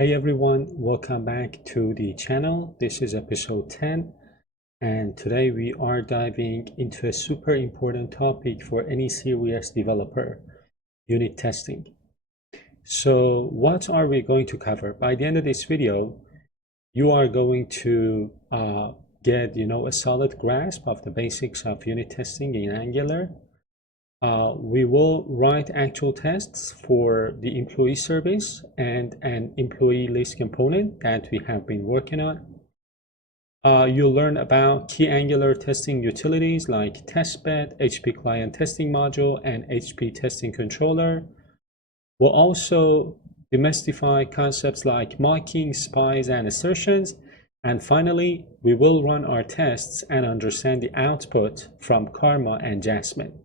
Hey everyone, welcome back to the channel. This is episode 10, and today we are diving into a super important topic for any serious developer: unit testing. So what are we going to cover? By the end of this video, you are going to get a solid grasp of the basics of unit testing in Angular. We will write actual tests for the employee service and an employee list component that we have been working on. You'll learn about key Angular testing utilities like testbed, HP client testing module, and HP testing controller. We'll also demystify concepts like mocking, spies, and assertions. And finally, we will run our tests and understand the output from Karma and Jasmine.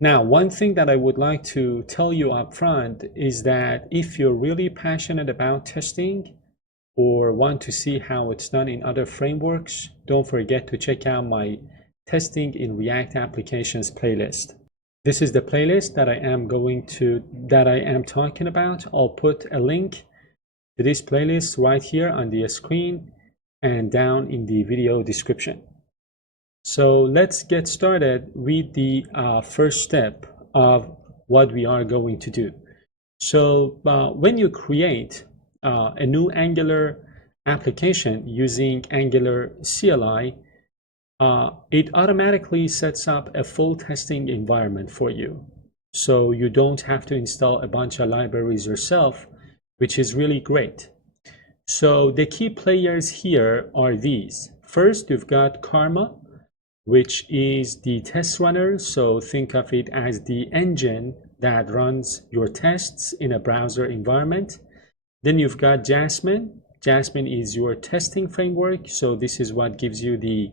Now, one thing that I would like to tell you up front is that if you're really passionate about testing or want to see how it's done in other frameworks, don't forget to check out my Testing in React Applications playlist. This is the playlist that I am talking about. I'll put a link to this playlist right here on the screen and down in the video description. So let's get started with the first step of what we are going to do. So when you create a new Angular application using Angular CLI, it automatically sets up a full testing environment for you. So you don't have to install a bunch of libraries yourself, which is really great. So the key players here are these. First, you've got Karma, which is the test runner. So think of it as the engine that runs your tests in a browser environment. Then you've got Jasmine. Jasmine is your testing framework. So this is what gives you the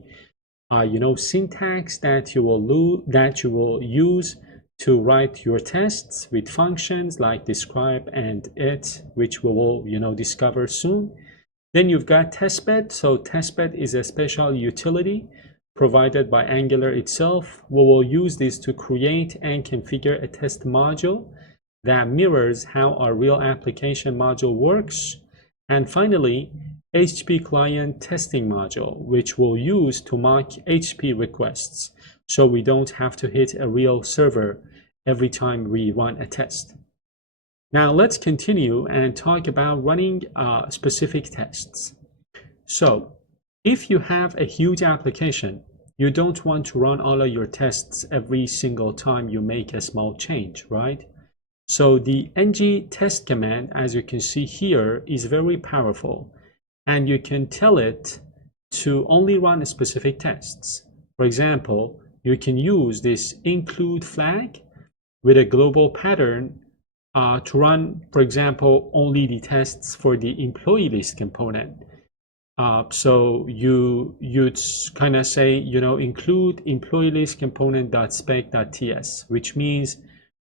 syntax that you will use to write your tests with functions like describe and it, which we will discover soon. Then you've got testbed. So testbed is a special utility provided by Angular itself. We will use this to create and configure a test module that mirrors how our real application module works. And finally, HP client testing module, which we'll use to mock HP requests, so we don't have to hit a real server every time we run a test. Now let's continue and talk about running specific tests. So if you have a huge application, you don't want to run all of your tests every single time you make a small change, right? So the ng test command, as you can see here, is very powerful, and you can tell it to only run specific tests. For example, you can use this include flag with a global pattern to run, for example, only the tests for the employee list component. So you'd kind of say, include employee list component.spec.ts, which means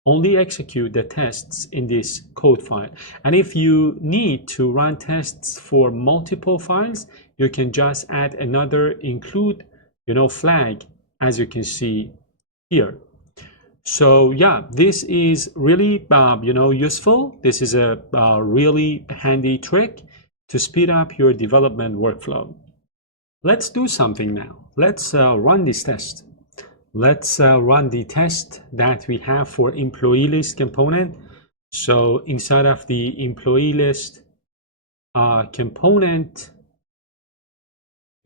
only execute the tests in this code file. And if you need to run tests for multiple files, you can just add another include, flag, as you can see here. So yeah, this is really, useful. This is a really handy trick to speed up your development workflow. Let's do something now. Let's run this test. Let's run the test that we have for employee list component. So inside of the employee list component,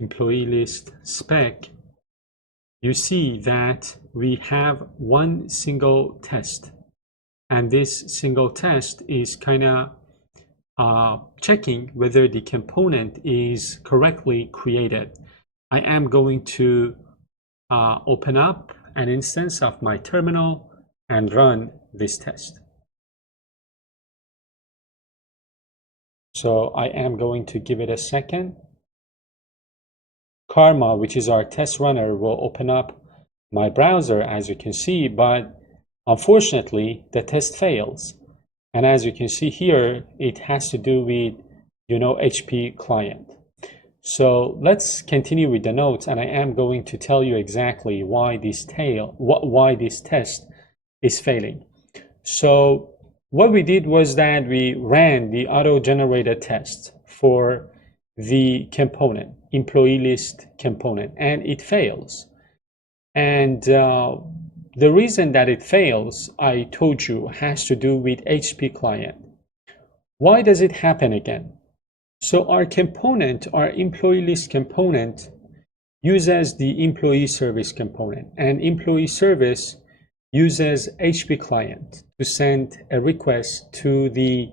employee list spec, you see that we have one single test. And this single test is kind of checking whether the component is correctly created. I am going to open up an instance of my terminal and run this test. So I am going to give it a second. Karma, which is our test runner, will open up my browser, as you can see, but unfortunately the test fails. And as you can see here, it has to do with, HP client. So let's continue with the notes, and I am going to tell you exactly why this test is failing. So what we did was that we ran the auto-generated test for the component, employee list component, and it fails. And the reason that it fails, I told you, has to do with HP client. Why does it happen again? So our component, our employee list component, uses the employee service component, and employee service uses HP client to send a request to the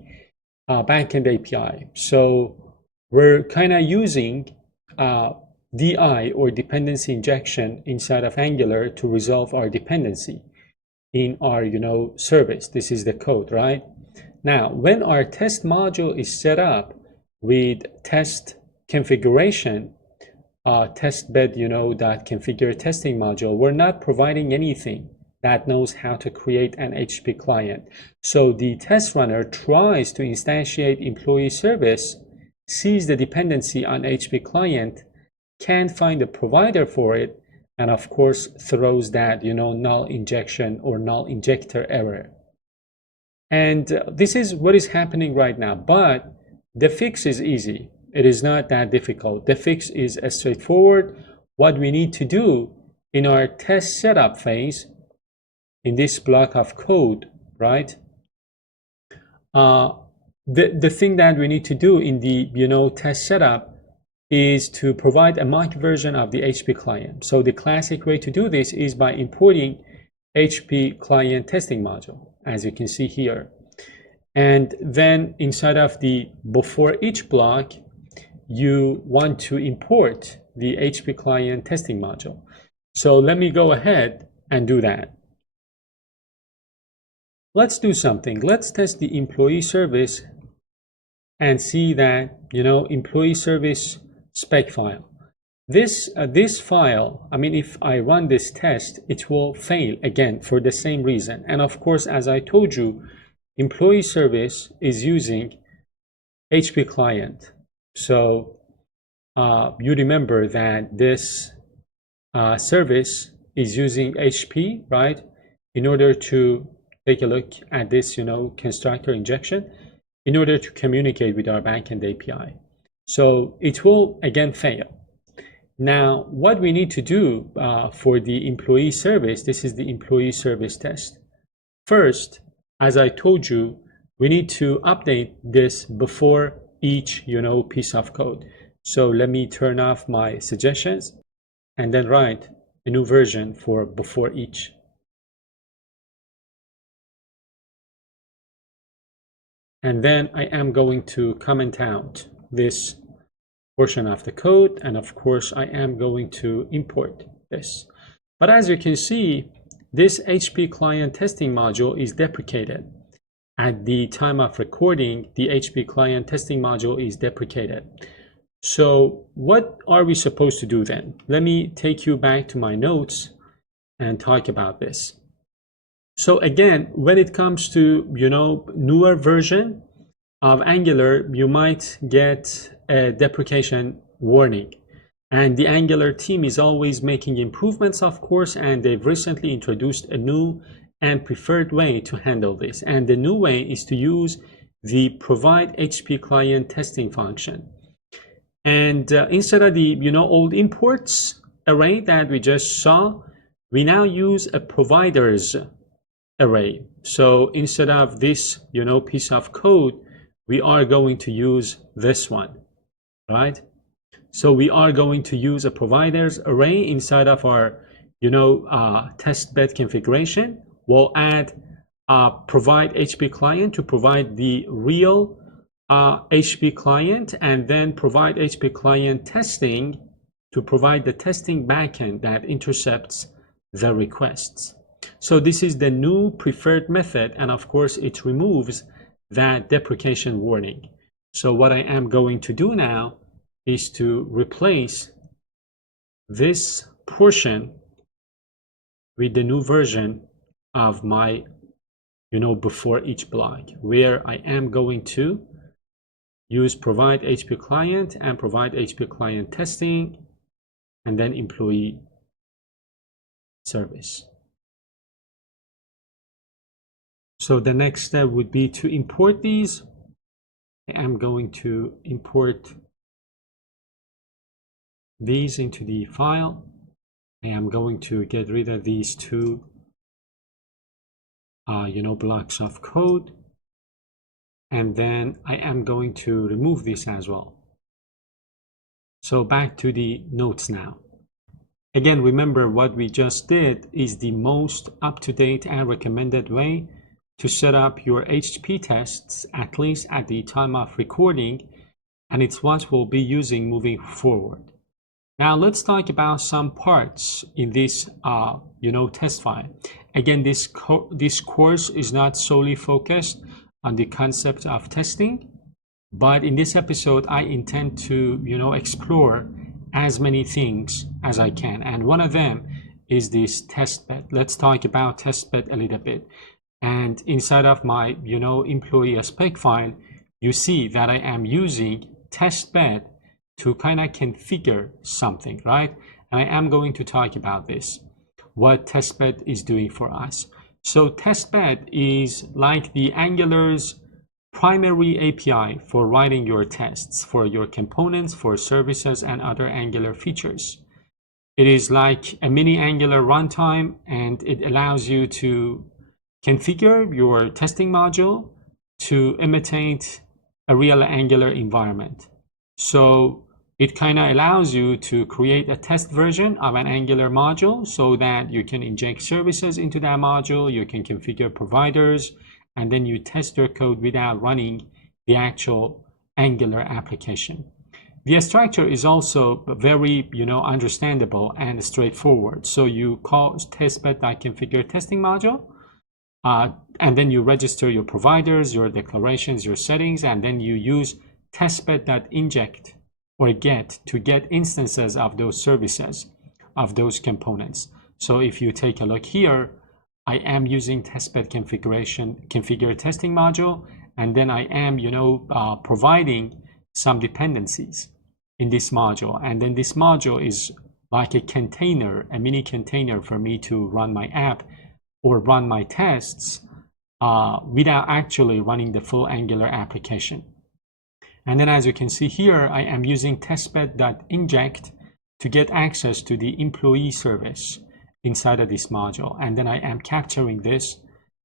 backend API. So we're kind of using DI, or dependency injection, inside of Angular to resolve our dependency in our service. This is the code, right? Now, when our test module is set up with test configuration, test bed, that configure testing module, we're not providing anything that knows how to create an HP client. So the test runner tries to instantiate employee service, sees the dependency on HP client, can't find a provider for it, and of course throws that null injection or null injector error. And this is what is happening right now, but the fix is easy. It is not that difficult. The fix is straightforward. What we need to do in our test setup phase, in this block of code, right? The thing that we need to do in the test setup is to provide a mock version of the HP client. So the classic way to do this is by importing HP client testing module, as you can see here. And then inside of the before each block, you want to import the HP client testing module. So let me go ahead and do that. Let's do something. Let's test the employee service and see that, employee service spec file. This file, if I run this test, it will fail again for the same reason. And of course, as I told you, employee service is using HP client. So you remember that this service is using HP, right? In order to take a look at this, constructor injection, in order to communicate with our backend API. So it will again fail. Now, what we need to do for the employee service, this is the employee service test. First, as I told you, we need to update this before each, piece of code. So let me turn off my suggestions and then write a new version for before each. And then I am going to comment out this portion of the code, and of course I am going to import this. But as you can see, this HP client testing module is deprecated. At the time of recording, the HP client testing module is deprecated. So what are we supposed to do then? Let me take you back to my notes and talk about this. So again, when it comes to newer version of Angular, you might get a deprecation warning. And the Angular team is always making improvements, of course, and they've recently introduced a new and preferred way to handle this. And the new way is to use the provide HP client testing function. And instead of the old imports array that we just saw, we now use a providers array. So instead of this piece of code, we are going to use this one, right? So we are going to use a providers array inside of our test bed configuration. We'll add provide HP client to provide the real HP client, and then provide HP client testing to provide the testing backend that intercepts the requests. So this is the new preferred method, and of course it removes that deprecation warning. So what I am going to do now is to replace this portion with the new version of my before each block, where I am going to use provide HP client and provide HP client testing, and then employee service. So the next step would be to import these. I am going to import these into the file. I am going to get rid of these two blocks of code, and then I am going to remove this as well. So back to the notes now. Again, remember what we just did is the most up-to-date and recommended way to set up your HTTP tests, at least at the time of recording, and it's what we'll be using moving forward. Now let's talk about some parts in this test file. Again, this course is not solely focused on the concept of testing, but in this episode I intend to explore as many things as I can, and one of them is this testbed. Let's talk about testbed a little bit. And inside of my employee spec file, you see that I am using testbed to kind of configure something, right? And I am going to talk about this, what testbed is doing for us. So testbed is like the Angular's primary API for writing your tests for your components, for services, and other Angular features. It is like a mini Angular runtime, and it allows you to configure your testing module to imitate a real Angular environment. So it kind of allows you to create a test version of an Angular module so that you can inject services into that module, you can configure providers, and then you test your code without running the actual Angular application. The structure is also very understandable and straightforward. So you call testbed.configure testing module, and then you register your providers, your declarations, your settings, and then you use testbed.inject or get to get instances of those services, of those components. So if you take a look here, I am using testbed configure testing module, and then I am providing some dependencies in this module, and then this module is like a container, a mini container for me to run my app or run my tests without actually running the full Angular application. And then as you can see here, I am using testbed.inject to get access to the employee service inside of this module. And then I am capturing this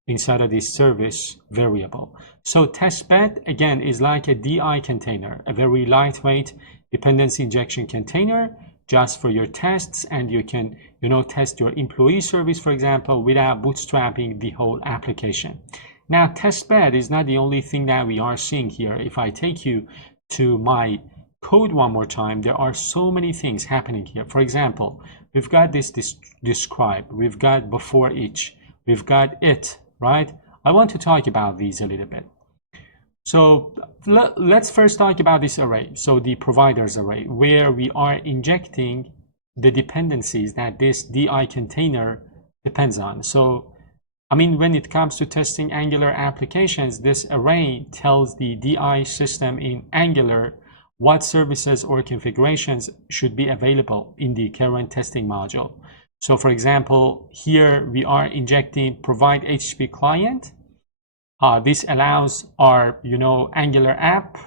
inside of this service variable. So testbed, again, is like a DI container, a very lightweight dependency injection container just for your tests. And you can, test your employee service, for example, without bootstrapping the whole application. Now, testbed is not the only thing that we are seeing here. If I take you to my code one more time, there are so many things happening here. For example, we've got this describe, we've got before each, we've got it, right? I want to talk about these a little bit. So let's first talk about this array. So the providers array, where we are injecting the dependencies that this DI container depends on. So when it comes to testing Angular applications, this array tells the DI system in Angular what services or configurations should be available in the current testing module. So for example, here we are injecting provide HTTP client. This allows our Angular app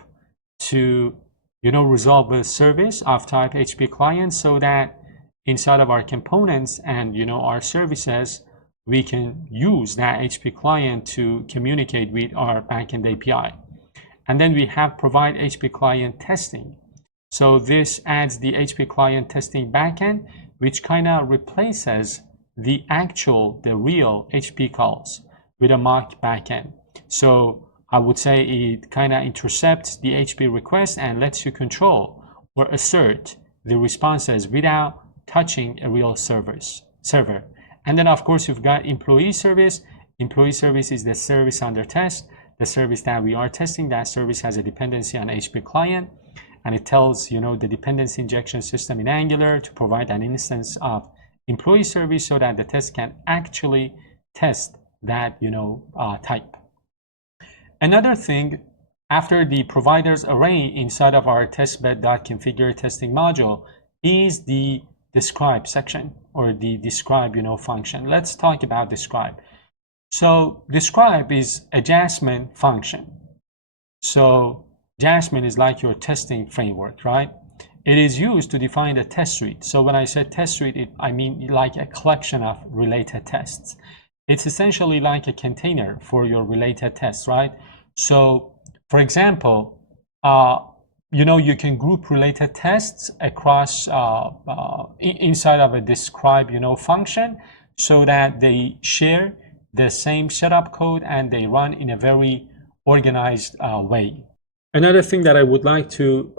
to resolve a service of type HTTP client, so that inside of our components and our services, we can use that HTTP client to communicate with our backend API. And then we have provide HTTP client testing. So this adds the HTTP client testing backend, which kind of replaces the real HTTP calls with a mock backend. So I would say it kind of intercepts the HTTP request and lets you control or assert the responses without touching a real server. And then of course you've got employee service. Employee service is the service under test, the service that we are testing. That service has a dependency on HTTP client, and it tells the dependency injection system in Angular to provide an instance of employee service so that the test can actually test that type. Another thing, after the providers array inside of our testbed.configure testing module is the describe section, or the describe function. Let's talk about describe. So describe is a Jasmine function. So Jasmine is like your testing framework, right? It is used to define the test suite. So when I said test suite, I mean like a collection of related tests. It's essentially like a container for your related tests, right? So for example, you can group related tests across inside of a describe, function, so that they share the same setup code and they run in a very organized way. Another thing that I would like to,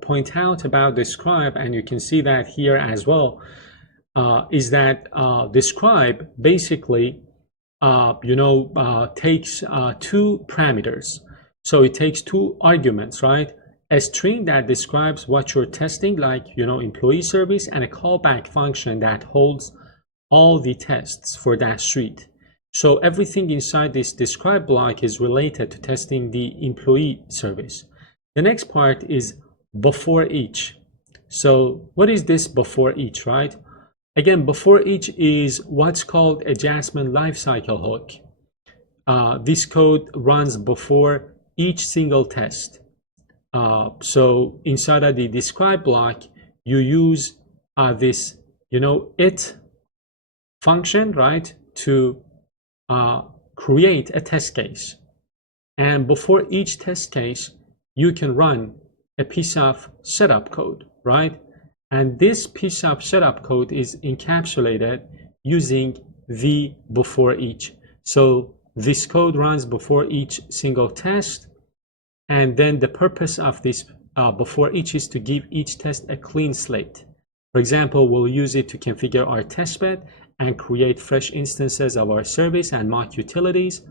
point out about Describe, and you can see that here as well, is that Describe basically, takes two parameters. So it takes two arguments, right? A string that describes what you're testing, like, employee service, and a callback function that holds all the tests for that suite. So everything inside this describe block is related to testing the employee service. The next part is before each. So what is this before each, right? Again, before each is what's called a Jasmine lifecycle hook. This code runs before each single test. So inside of the describe block, you use this, it function, right, to create a test case. And before each test case, you can run a piece of setup code, right? And this piece of setup code is encapsulated using the before each. So this code runs before each single test. And then the purpose of this before each is to give each test a clean slate. For example, we'll use it to configure our testbed and create fresh instances of our service and mock utilities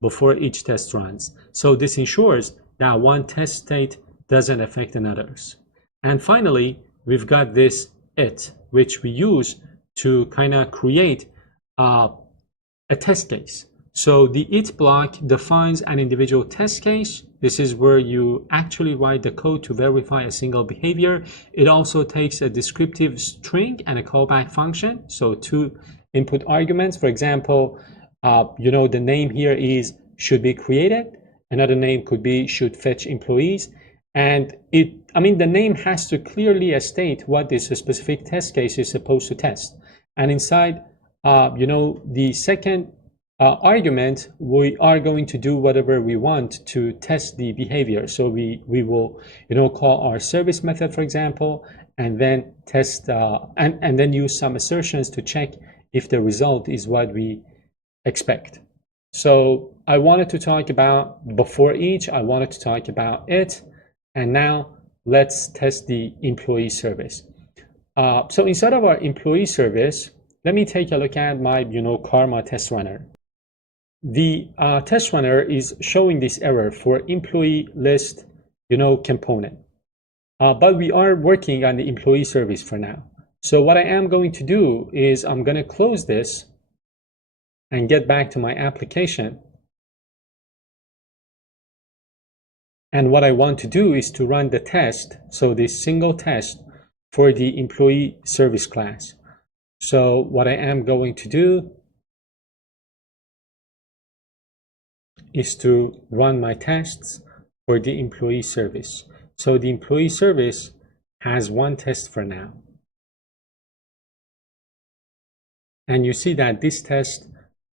before each test runs. So this ensures that one test state doesn't affect another's. And finally, we've got this it, which we use to kind of create a test case. So the it block defines an individual test case. This is where you actually write the code to verify a single behavior. It also takes a descriptive string and a callback function. So two input arguments. For example, the name here is should be created. Another name could be should fetch employees. And the name has to clearly state what this specific test case is supposed to test. And inside, the second argument, we are going to do whatever we want to test the behavior. So we will, call our service method, for example, and then test and then use some assertions to check if the result is what we expect. So I wanted to talk about before each, I wanted to talk about it, and now let's test the employee service. So inside of our employee service, let me take a look at my, Karma test runner. The test runner is showing this error for employee list, component. But we are working on the employee service for now. So what I am going to do is I'm going to close this and get back to my application. And what I want to do is to run the test, so this single test for the employee service class. So what I am going to do is to run my tests for the employee service. So the employee service has one test for now. And you see that this test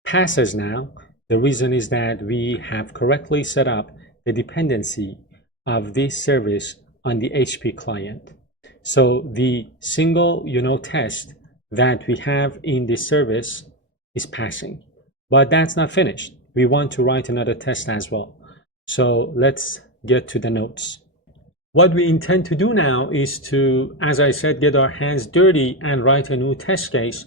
passes now. The reason is that we have correctly set up the dependency of this service on the HP client. So the single, test that we have in this service is passing, but that's not finished. We want to write another test as well. So let's get to the notes. What we intend to do now is to, as I said, get our hands dirty and write a new test case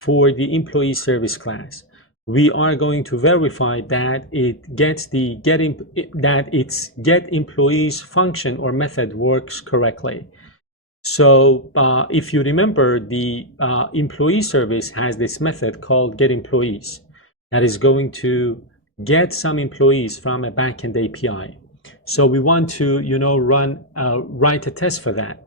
for the employee service class. We are going to verify that it gets its get employees function or method works correctly. So if you remember, the employee service has this method called get employees that is going to get some employees from a backend API. So we want to, write a test for that.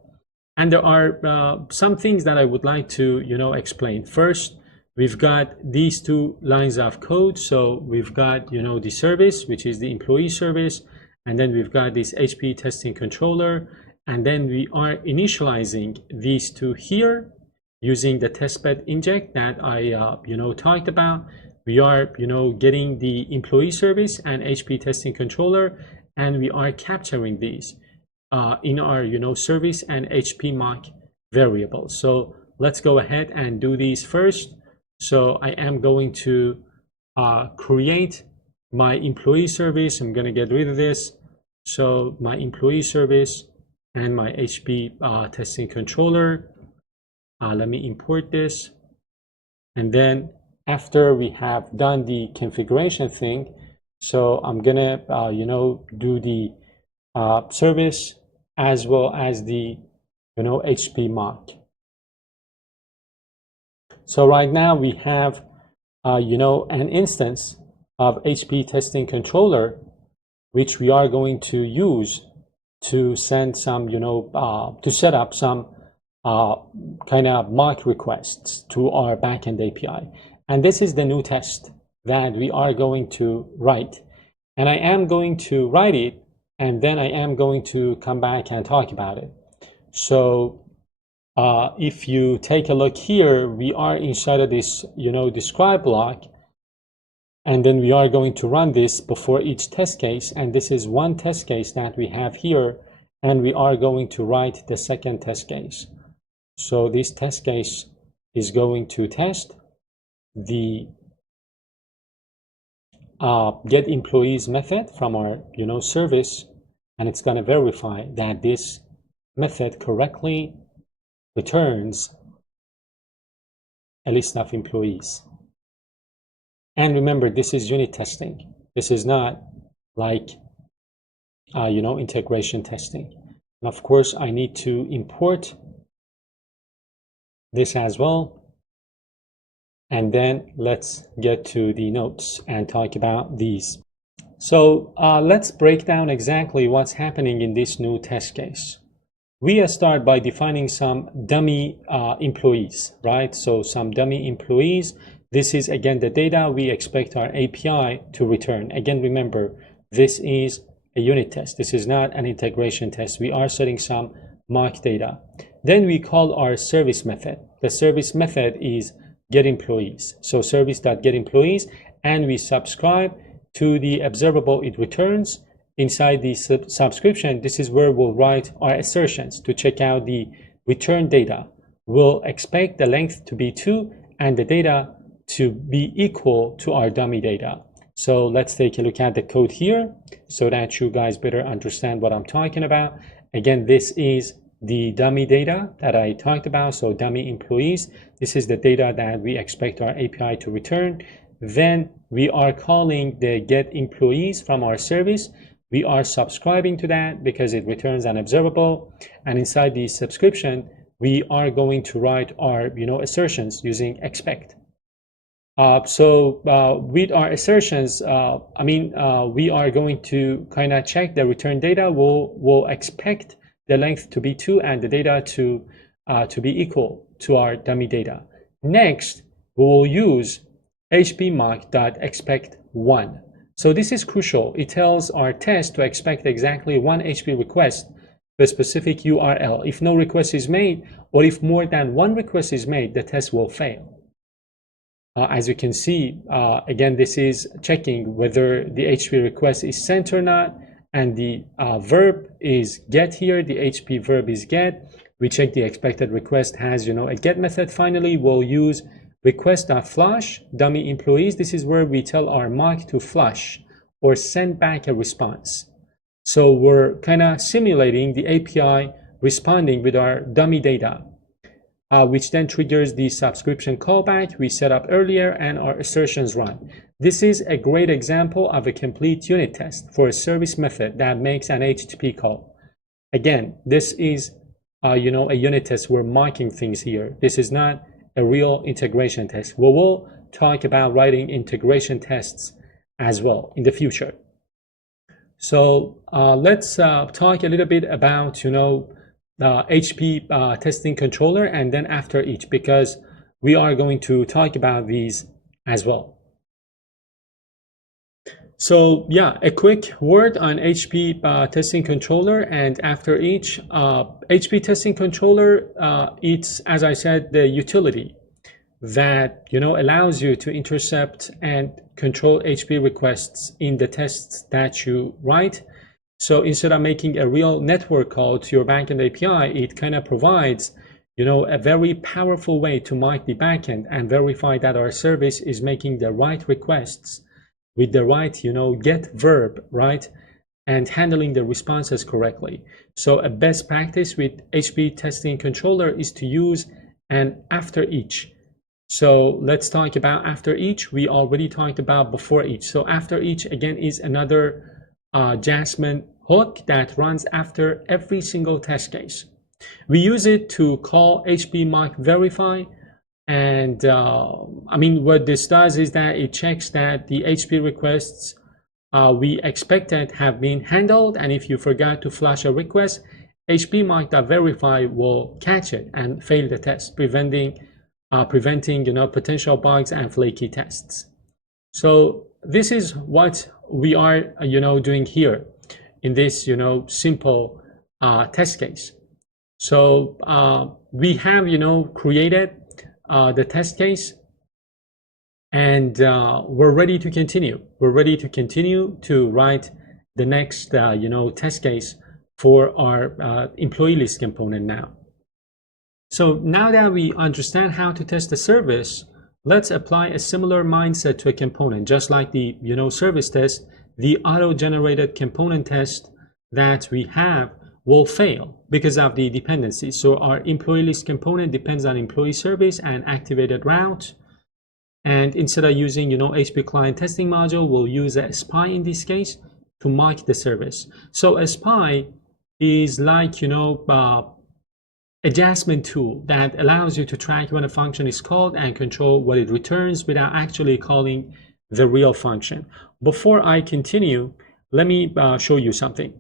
And there are some things that I would like to, explain. First, we've got these two lines of code. So we've got, the service, which is the employee service, and then we've got this HP testing controller, and then we are initializing these two here using the testbed inject that I, talked about. We are, getting the employee service and HP testing controller, and we are capturing these in our, service and HP mock variables. So let's go ahead and do these first. So I am going to create my employee service. I'm going to get rid of this. So my employee service and my HP testing controller. Let me import this. And then after we have done the configuration thing, so I'm gonna, do the service as well as the, HP mock. So right now we have, an instance of HP testing controller, which we are going to use to send some, to set up some kind of mock requests to our backend API. And this is the new test that we are going to write. And I am going to write it, and then I am going to come back and talk about it. So if you take a look here, we are inside of this, describe block, and then we are going to run this before each test case. And this is one test case that we have here, and we are going to write the second test case. So this test case is going to test the get employees method from our, service, and it's going to verify that this method correctly returns a list of employees. And remember, this is unit testing. This is not like, integration testing. And of course, I need to import this as well. And then let's get to the notes and talk about these. So let's break down exactly what's happening in this new test case. We start by defining some dummy employees, right? So some dummy employees. This is, again, the data we expect our API to return. Again, remember, this is a unit test. This is not an integration test. We are setting some mock data. Then we call our service method. The service method is get employees. So service.getEmployees, and we subscribe to the observable it returns. Inside the subscription, this is where we'll write our assertions to check out the return data. We'll expect the length to be 2 and the data to be equal to our dummy data. So let's take a look at the code here so that you guys better understand what I'm talking about. Again, this is the dummy data that I talked about. So dummy employees, this is the data that we expect our API to return. Then we are calling the get employees from our service. We are subscribing to that because it returns an observable. And inside the subscription, we are going to write our assertions using expect. With our assertions, we are going to kind of check the return data. We'll expect the length to be 2 and the data to be equal to our dummy data. Next, we will use hpmock.expect1. So this is crucial. It tells our test to expect exactly one HP request to a specific URL. If no request is made, or if more than one request is made, the test will fail. As you can see, again, this is checking whether the HP request is sent or not, and the verb is get here. The HP verb is get. We check the expected request has, a get method. Finally, we'll use request.flush dummy employees. This is where we tell our mock to flush or send back a response. So we're kind of simulating the API responding with our dummy data, which then triggers the subscription callback we set up earlier and our assertions run. This is a great example of a complete unit test for a service method that makes an HTTP call. Again, this is a unit test. We're mocking things here. This is not a real integration test. We will talk about writing integration tests as well in the future. So let's talk a little bit about HP testing controller, and then after each, because we are going to talk about these as well. So yeah, a quick word on HP testing controller, and after each HP testing controller, it's, as I said, the utility that allows you to intercept and control HP requests in the tests that you write. So instead of making a real network call to your backend API, it kind of provides a very powerful way to mic the backend and verify that our service is making the right requests with the right get verb, right, and handling the responses correctly. So a best practice with HP testing controller is to use an after each. So let's talk about after each. We already talked about before each. So after each, again, is another Jasmine hook that runs after every single test case. We use it to call HP mock verify. And I mean, what this does is that it checks that the HP requests we expected have been handled. And if you forgot to flash a request, HP mock.verify will catch it and fail the test, preventing potential bugs and flaky tests. So this is what we are doing here in this simple test case. So we have created the test case, and we're ready to continue. We're ready to continue to write the next test case for our employee list component now. So now that we understand how to test the service, let's apply a similar mindset to a component. Just like the service test, the auto-generated component test that we have will fail because of the dependency. So our employee list component depends on employee service and activated route. And instead of using HP client testing module, we'll use a SPY in this case to mock the service. So a SPY is like a Jasmine tool that allows you to track when a function is called and control what it returns without actually calling the real function. Before I continue, let me show you something.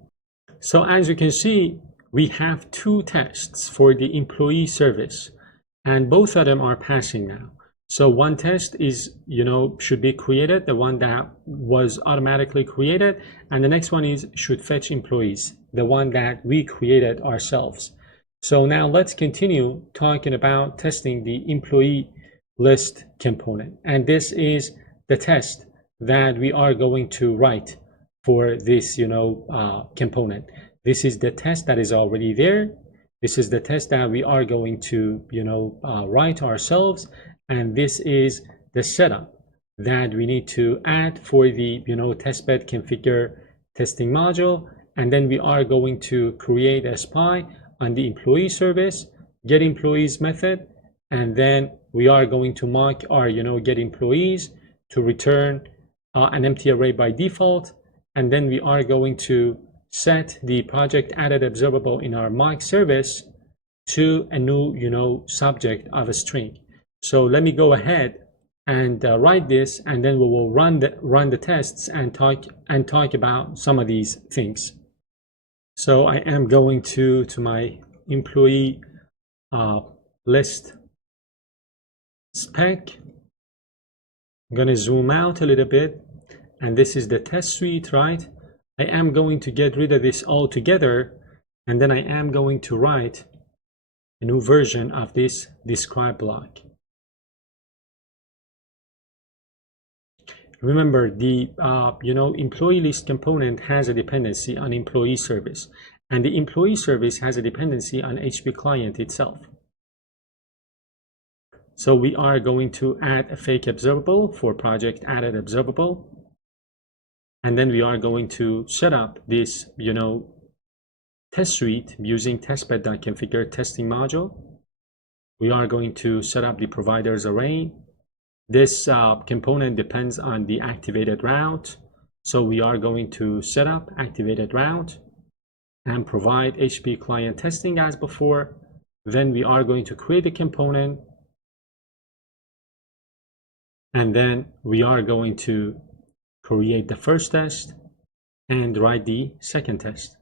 So as you can see, we have two tests for the employee service, and both of them are passing now. So one test is, should be created, the one that was automatically created, and the next one is should fetch employees, the one that we created ourselves. So now let's continue talking about testing the employee list component. And this is the test that we are going to write for this component. This is the test that is already there. This is the test that we are going to write ourselves, and this is the setup that we need to add for the testbed configure testing module. And then we are going to create a SPY on the employee service, get employees method, and then we are going to mock our get employees to return an empty array by default. And then we are going to set the project added observable in our mock service to a new subject of a string. So let me go ahead and write this, and then we will run the tests and talk about some of these things. So I am going to my employee list spec. I'm going to zoom out a little bit, and this is the test suite, right? I am going to get rid of this altogether, and then I am going to write a new version of this describe block. Remember, the employee list component has a dependency on employee service, and the employee service has a dependency on HP client itself. So we are going to add a fake observable for project added observable, and then we are going to set up this test suite using testbed.configure testing module. We are going to set up the providers array. This component depends on the activated route. So we are going to set up activated route and provide HP client testing as before. Then we are going to create a component. And then we are going to create the first test and write the second test.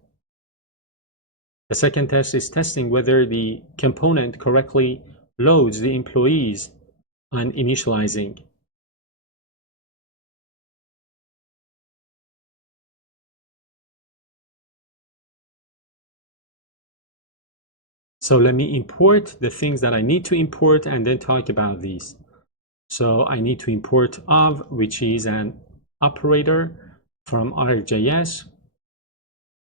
The second test is testing whether the component correctly loads the employees on initializing. So let me import the things that I need to import and then talk about these. So I need to import of, which is an operator from ArcGIS.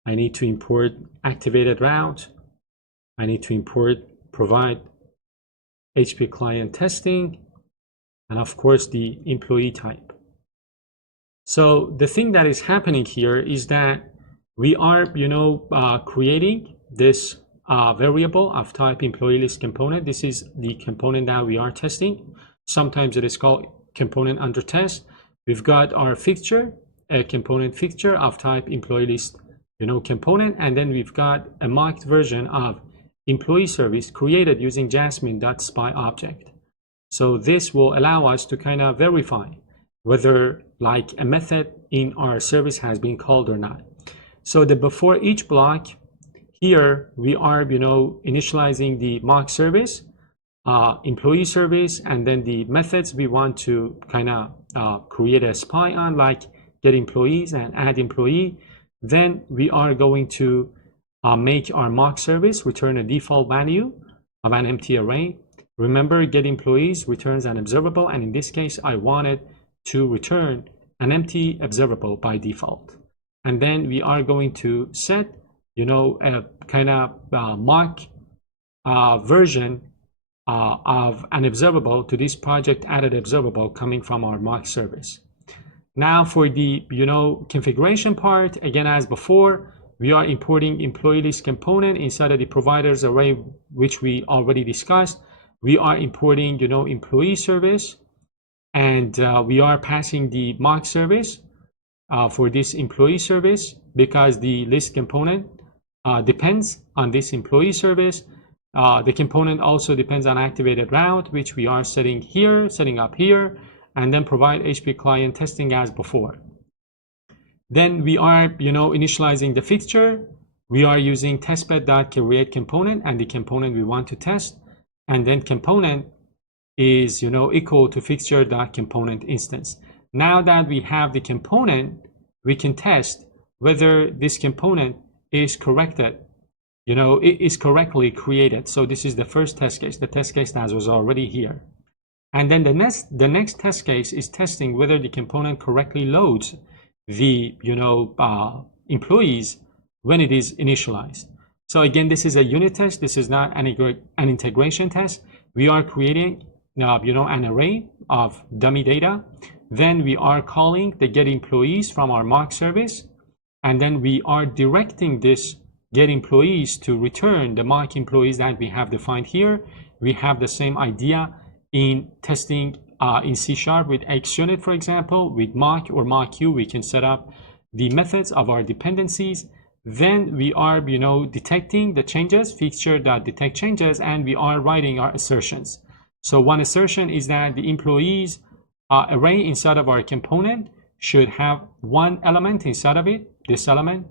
I need to import activated route. I need to import provide HP client testing, and of course the employee type. So the thing that is happening here is that we are, creating this variable of type employee list component. This is the component that we are testing. Sometimes it is called component under test. We've got our fixture, a component fixture of type employee list, component, and then we've got a mocked version of employee service created using Jasmine.spy object. So this will allow us to kind of verify whether like a method in our service has been called or not. So before each block here, we are, initializing the mock service, employee service, and then the methods we want to kind of create a spy on, like get employees and add employee. Then we are going to make our mock service return a default value of an empty array. Remember, get employees returns an observable, and in this case, I wanted to return an empty observable by default. And then we are going to set, a kind of mock version of an observable to this project added observable coming from our mock service. Now for the, configuration part, again, as before, we are importing employee list component inside of the providers array, which we already discussed. We are importing, employee service, and we are passing the mock service for this employee service because the list component depends on this employee service. The component also depends on activated route, which we are setting up here, and then provide HP client testing as before. Then we are, initializing the fixture. We are using testbed.create component and the component we want to test. And then component is, equal to fixture.component instance. Now that we have the component, we can test whether this component is corrected, it is correctly created. So this is the first test case, the test case that was already here. And then the next test case is testing whether the component correctly loads the employees when it is initialized. So again, this is a unit test. This is not an integration test. We are creating an array of dummy data. Then we are calling the get employees from our mock service, and then we are directing this get employees to return the mock employees that we have defined here. We have the same idea in testing in C# with XUnit, for example. With mock or mock-u, we can set up the methods of our dependencies. Then we are, detecting the changes, fixture.detect changes, and we are writing our assertions. So one assertion is that the employees array inside of our component should have one element inside of it, this element.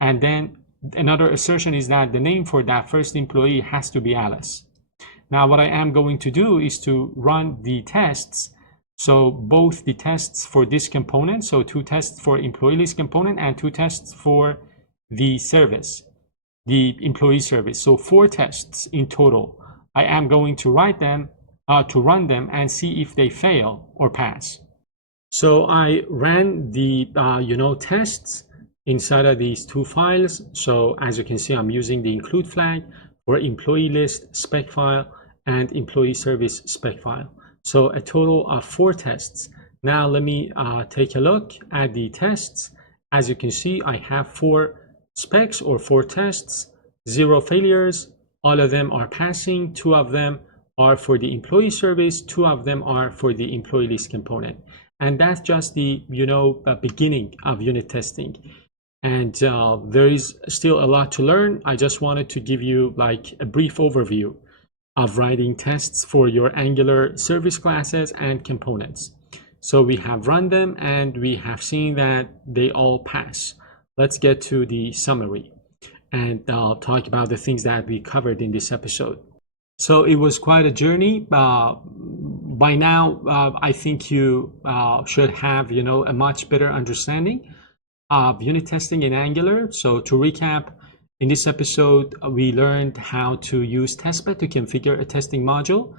And then another assertion is that the name for that first employee has to be Alice. Now, what I am going to do is to run the tests. So both the tests for this component, so 2 tests for employee list component and 2 tests for the service, the employee service. So 4 tests in total. I am going to run them and see if they fail or pass. So I ran the tests inside of these 2 files. So as you can see, I'm using the include flag for employee list spec file and employee service spec file. So a total of 4 tests. Now let me take a look at the tests. As you can see, I have 4 specs or 4 tests, 0 failures. All of them are passing. 2 of them are for the employee service. 2 of them are for the employee list component. And that's just the beginning of unit testing. And there is still a lot to learn. I just wanted to give you like a brief overview of writing tests for your Angular service classes and components. So we have run them and we have seen that they all pass. Let's get to the summary and I'll talk about the things that we covered in this episode. So it was quite a journey, by now, I think you should have, a much better understanding of unit testing in Angular. So to recap, in this episode, we learned how to use testbed to configure a testing module,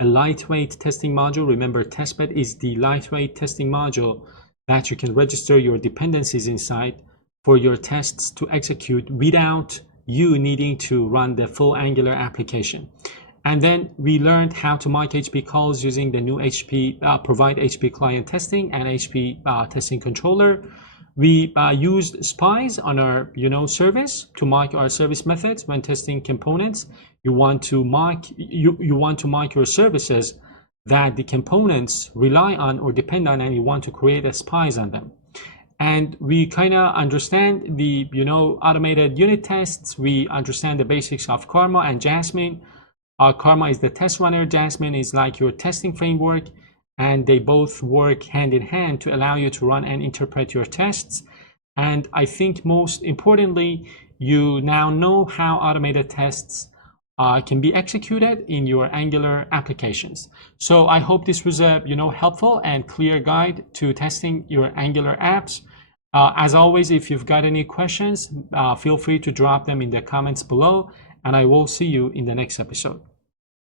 a lightweight testing module. Remember, testbed is the lightweight testing module that you can register your dependencies inside for your tests to execute without you needing to run the full Angular application. And then we learned how to mock HP calls using the new HP provide HP client testing and HP testing controller. We used spies on our service to mock our service methods when testing components. You want to mock your services that the components rely on or depend on, and you want to create a spies on them. And we kind of understand the automated unit tests. We understand the basics of Karma and Jasmine. Karma is the test runner. Jasmine is like your testing framework, and they both work hand in hand to allow you to run and interpret your tests. And I think most importantly, you now know how automated tests can be executed in your Angular applications. So I hope this was a helpful and clear guide to testing your Angular apps. As always, if you've got any questions, feel free to drop them in the comments below, and I will see you in the next episode.